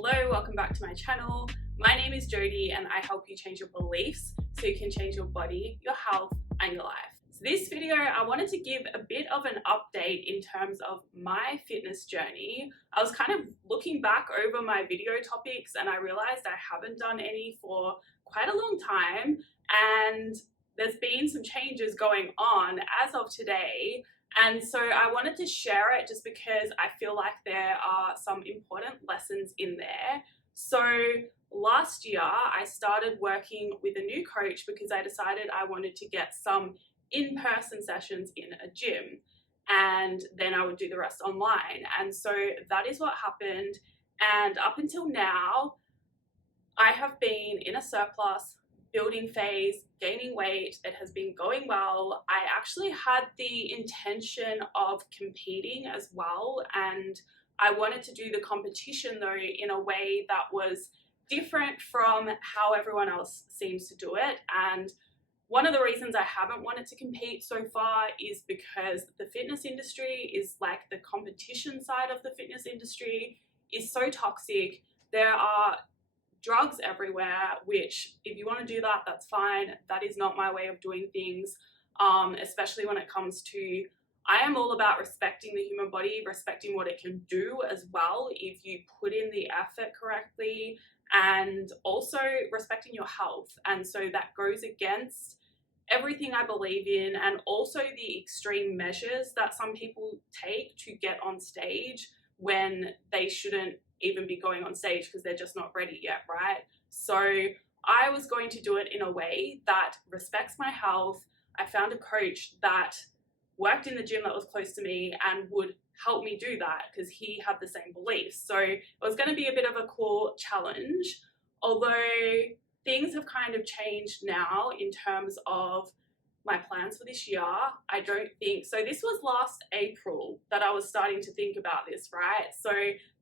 Hello, welcome back to my channel. My name is Jodie and I help you change your beliefs so you can change your body, your health and your life. So this video, I wanted to give a bit of an update in terms of my fitness journey. I was kind of looking back over my video topics and I realized I haven't done any for quite a long time, and there's been some changes going on as of today. And so I wanted to share it just because I feel like there are some important lessons in there. So last year I started working with a new coach because I decided I wanted to get some in-person sessions in a gym and then I would do the rest online. And so that is what happened. And up until now, I have been in a surplus, building phase, gaining weight. It has been going well. I actually had the intention of competing as well, and I wanted to do the competition though in a way that was different from how everyone else seems to do it. And one of the reasons I haven't wanted to compete so far is because the fitness industry is like the competition side of the fitness industry is so toxic. There are drugs everywhere, which if you want to do that, that's fine. That is not my way of doing things, especially when it comes to, I am all about respecting the human body, respecting what it can do as well if you put in the effort correctly, and also respecting your health. And so that goes against everything I believe in, and also the extreme measures that some people take to get on stage when they shouldn't even be going on stage because they're just not ready yet, right? So I was going to do it in a way that respects my health. I found a coach that worked in the gym that was close to me and would help me do that because he had the same beliefs. So it was going to be a bit of a cool challenge, although things have kind of changed now in terms of my plans for this year. I don't think so. This was last April that I was starting to think about this, right? So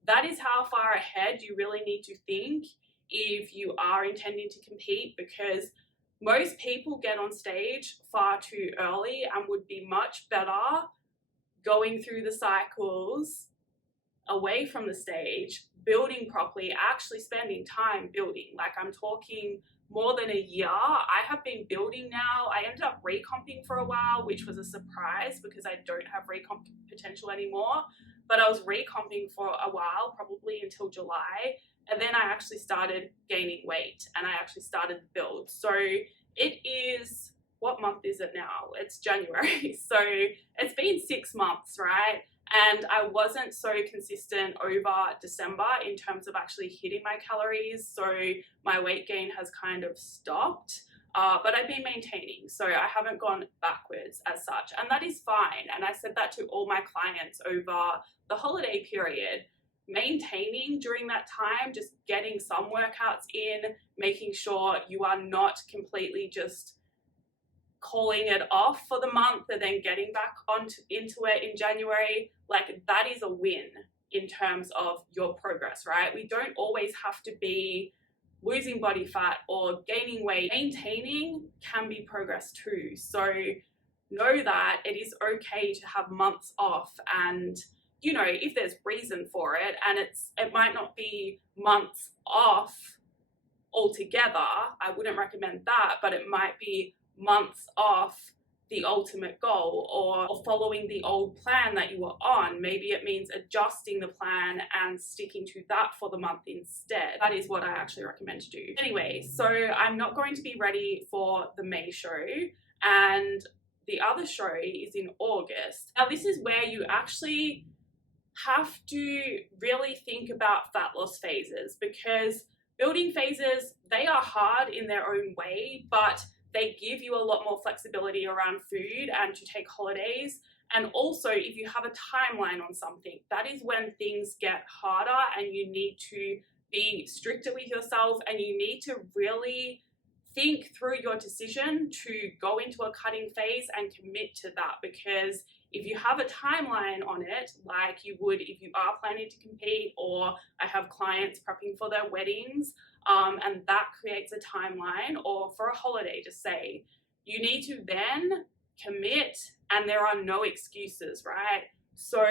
that is how far ahead you really need to think if you are intending to compete, because most people get on stage far too early and would be much better going through the cycles away from the stage, building properly, actually spending time building. Like I'm talking more than a year. I have been building now. I ended up recomping for a while, which was a surprise because I don't have recomp potential anymore. But I was recomping for a while, probably until July. And then I actually started gaining weight and I actually started the build. So it is, what month is it now? It's January. So it's been 6 months, right? And I wasn't so consistent over December in terms of actually hitting my calories. So my weight gain has kind of stopped, but I've been maintaining. So I haven't gone backwards as such, and that is fine. And I said that to all my clients over the holiday period. Maintaining during that time, just getting some workouts in, making sure you are not completely just calling it off for the month and then getting back into it in January, like that is a win in terms of your progress, right? We don't always have to be losing body fat or gaining weight. Maintaining can be progress too. So know that it is okay to have months off, and you know, if there's reason for it, and it might not be months off altogether, I wouldn't recommend that, but it might be months off the ultimate goal or following the old plan that you were on. Maybe it means adjusting the plan and sticking to that for the month instead. That is what I actually recommend to do. Anyway, so I'm not going to be ready for the May show, and the other show is in August. Now this is where you actually have to really think about fat loss phases, because building phases, they are hard in their own way, but they give you a lot more flexibility around food and to take holidays. And also, if you have a timeline on something, that is when things get harder and you need to be stricter with yourself, and you need to really think through your decision to go into a cutting phase and commit to that. Because if you have a timeline on it, like you would if you are planning to compete, or I have clients prepping for their weddings, and that creates a timeline, or for a holiday to say, you need to then commit and there are no excuses, right? So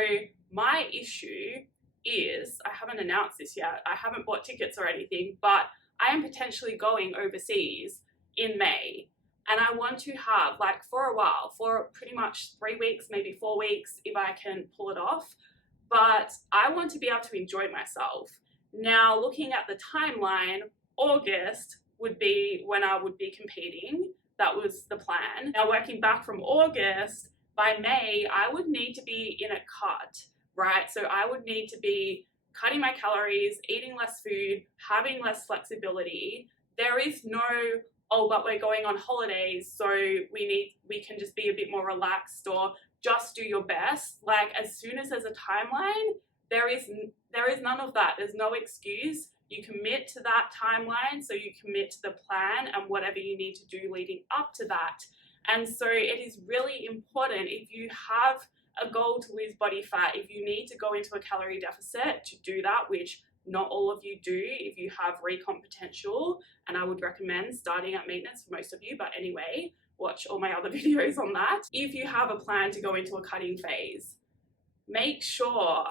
my issue is, I haven't announced this yet, I haven't bought tickets or anything, but I am potentially going overseas in May. And I want to have, like, for a while, for pretty much 3 weeks, maybe 4 weeks, if I can pull it off. But I want to be able to enjoy myself. Now, looking at the timeline, August would be when I would be competing. That was the plan. Now, working back from August, by May, I would need to be in a cut, right? So I would need to be cutting my calories, eating less food, having less flexibility. There is no, oh, but we're going on holidays, so we can just be a bit more relaxed, or just do your best. Like, as soon as there's a timeline, there is none of that. There's no excuse. You commit to that timeline, so you commit to the plan and whatever you need to do leading up to that. And so it is really important, if you have a goal to lose body fat, if you need to go into a calorie deficit to do that, which not all of you do if you have recomp potential, and I would recommend starting at maintenance for most of you, but anyway, watch all my other videos on that. If you have a plan to go into a cutting phase, make sure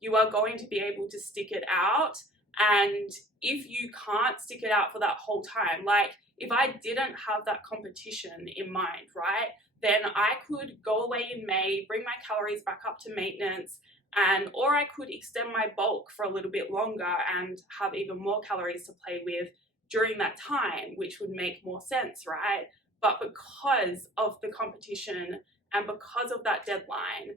you are going to be able to stick it out. And if you can't stick it out for that whole time, like if I didn't have that competition in mind, right, then I could go away in May, bring my calories back up to maintenance, or I could extend my bulk for a little bit longer and have even more calories to play with during that time, which would make more sense, right? But because of the competition and because of that deadline,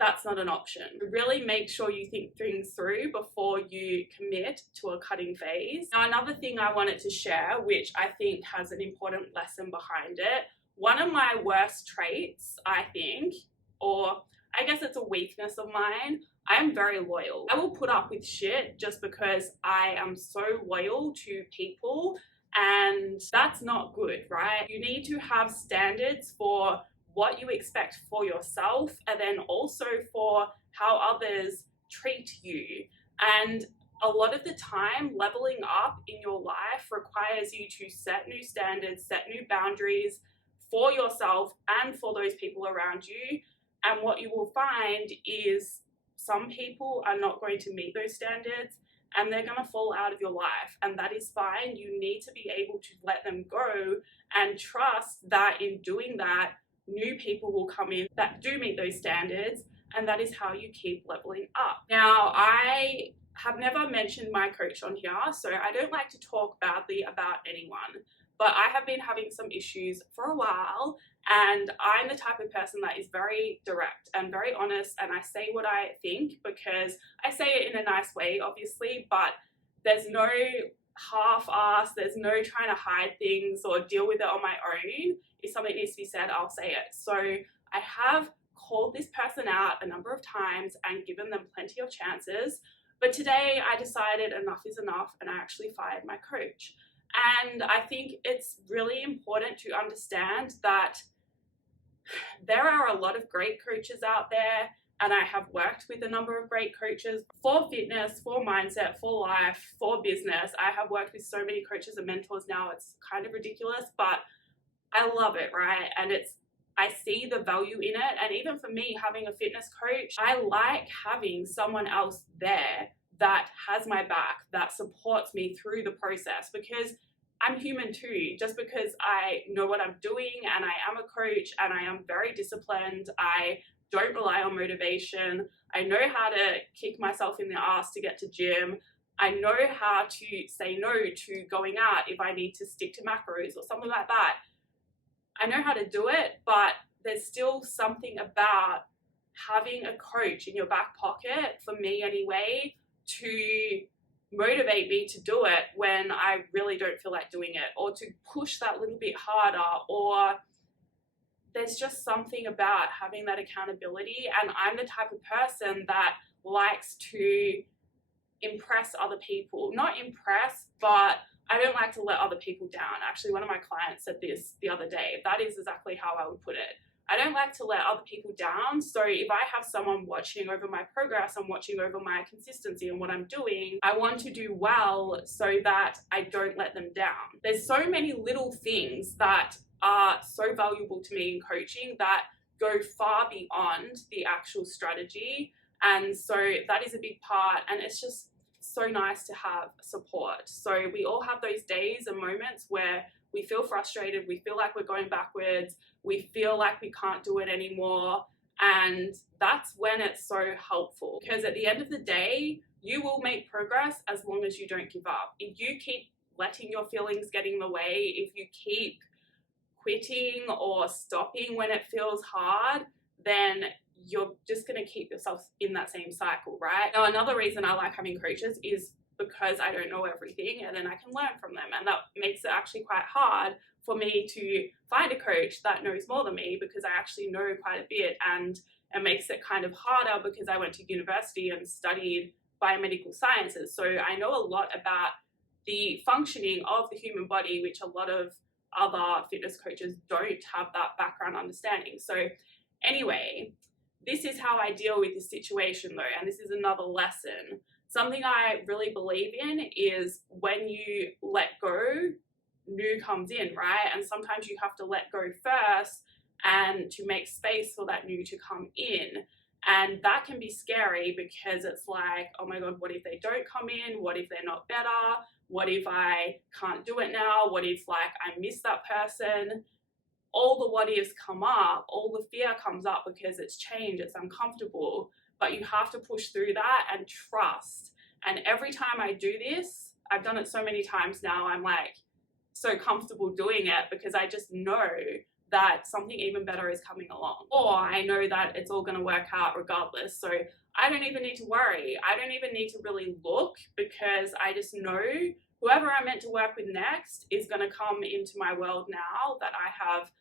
that's not an option. Really make sure you think things through before you commit to a cutting phase. Now, another thing I wanted to share, which I think has an important lesson behind it, one of my worst traits, I think, or I guess it's a weakness of mine, I am very loyal. I will put up with shit just because I am so loyal to people, and that's not good, right? You need to have standards for what you expect for yourself, and then also for how others treat you. And a lot of the time, leveling up in your life requires you to set new standards, set new boundaries for yourself and for those people around you. And what you will find is some people are not going to meet those standards and they're going to fall out of your life, and that is fine. You need to be able to let them go and trust that in doing that, new people will come in that do meet those standards, and that is how you keep leveling up. Now, I have never mentioned my coach on here, so I don't like to talk badly about anyone, but I have been having some issues for a while, and I'm the type of person that is very direct and very honest, and I say what I think because I say it in a nice way, obviously, but there's no half-ass, there's no trying to hide things or deal with it on my own. If something needs to be said, I'll say it. So I have called this person out a number of times and given them plenty of chances, but today I decided enough is enough, and I actually fired my coach. And I think it's really important to understand that there are a lot of great coaches out there, and I have worked with a number of great coaches for fitness, for mindset, for life, for business. I have worked with so many coaches and mentors now, it's kind of ridiculous, but I love it, right? And I see the value in it. And even for me, having a fitness coach, I like having someone else there that has my back, that supports me through the process, because I'm human too. Just because I know what I'm doing and I am a coach and I am very disciplined, I don't rely on motivation, I know how to kick myself in the ass to get to gym, I know how to say no to going out if I need to stick to macros or something like that. I know how to do it, but there's still something about having a coach in your back pocket, for me anyway, to motivate me to do it when I really don't feel like doing it, or to push that little bit harder, or there's just something about having that accountability. And I'm the type of person that likes to impress other people. Not impress, but I don't like to let other people down. Actually, one of my clients said this the other day. That is exactly how I would put it. I don't like to let other people down. So if I have someone watching over my progress and watching over my consistency and what I'm doing, I want to do well so that I don't let them down. There's so many little things that are so valuable to me in coaching that go far beyond the actual strategy. And so that is a big part, and it's just so nice to have support. So we all have those days and moments where we feel frustrated, we feel like we're going backwards, we feel like we can't do it anymore. And that's when it's so helpful, because at the end of the day, you will make progress as long as you don't give up. If you keep letting your feelings get in the way, if you keep quitting or stopping when it feels hard, then you're just going to keep yourself in that same cycle, right? Now, another reason I like having coaches is because I don't know everything, and then I can learn from them. And that makes it actually quite hard for me to find a coach that knows more than me, because I actually know quite a bit, and it makes it kind of harder because I went to university and studied biomedical sciences. So I know a lot about the functioning of the human body, which a lot of other fitness coaches don't have that background understanding. So anyway, this is how I deal with this situation though, and this is another lesson. Something I really believe in is when you let go, new comes in, right? And sometimes you have to let go first and to make space for that new to come in. And that can be scary, because it's like, oh my God, what if they don't come in? What if they're not better? What if I can't do it now? What if like I miss that person? All the what ifs come up, all the fear comes up because it's change, it's uncomfortable, but you have to push through that and trust. And every time I do this, I've done it so many times now, I'm like so comfortable doing it, because I just know that something even better is coming along, or I know that it's all going to work out regardless. So I don't even need to worry. I don't even need to really look, because I just know whoever I'm meant to work with next is going to come into my world now that I have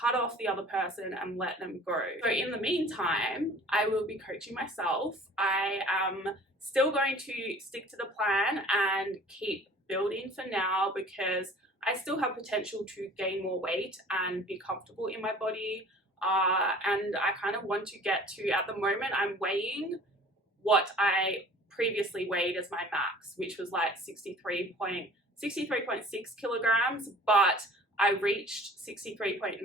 cut off the other person and let them go. So in the meantime, I will be coaching myself. I am still going to stick to the plan and keep building for now, because I still have potential to gain more weight and be comfortable in my body. And I kind of want to get to, at the moment, I'm weighing what I previously weighed as my max, which was like 63.6 kilograms, but I reached 63.9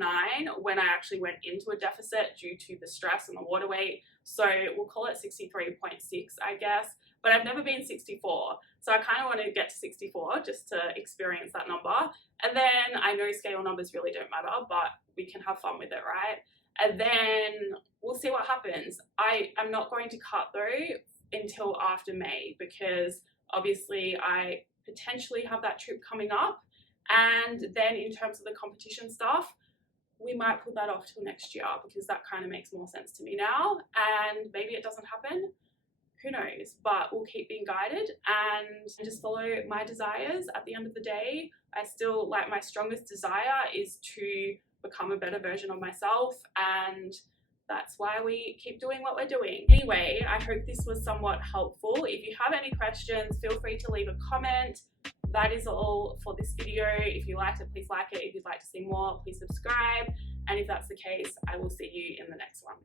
when I actually went into a deficit due to the stress and the water weight. So we'll call it 63.6, I guess. But I've never been 64. So I kind of want to get to 64 just to experience that number. And then I know scale numbers really don't matter, but we can have fun with it, right? And then we'll see what happens. I am not going to cut though until after May, because obviously I potentially have that trip coming up. And then in terms of the competition stuff, we might put that off till next year, because that kind of makes more sense to me now. And maybe it doesn't happen, who knows, but we'll keep being guided and just follow my desires. At the end of the day, I still, like, my strongest desire is to become a better version of myself, and that's why we keep doing what we're doing. Anyway, I hope this was somewhat helpful. If you have any questions, feel free to leave a comment. That is all for this video. If you liked it, please like it. If you'd like to see more, please subscribe. And if that's the case, I will see you in the next one.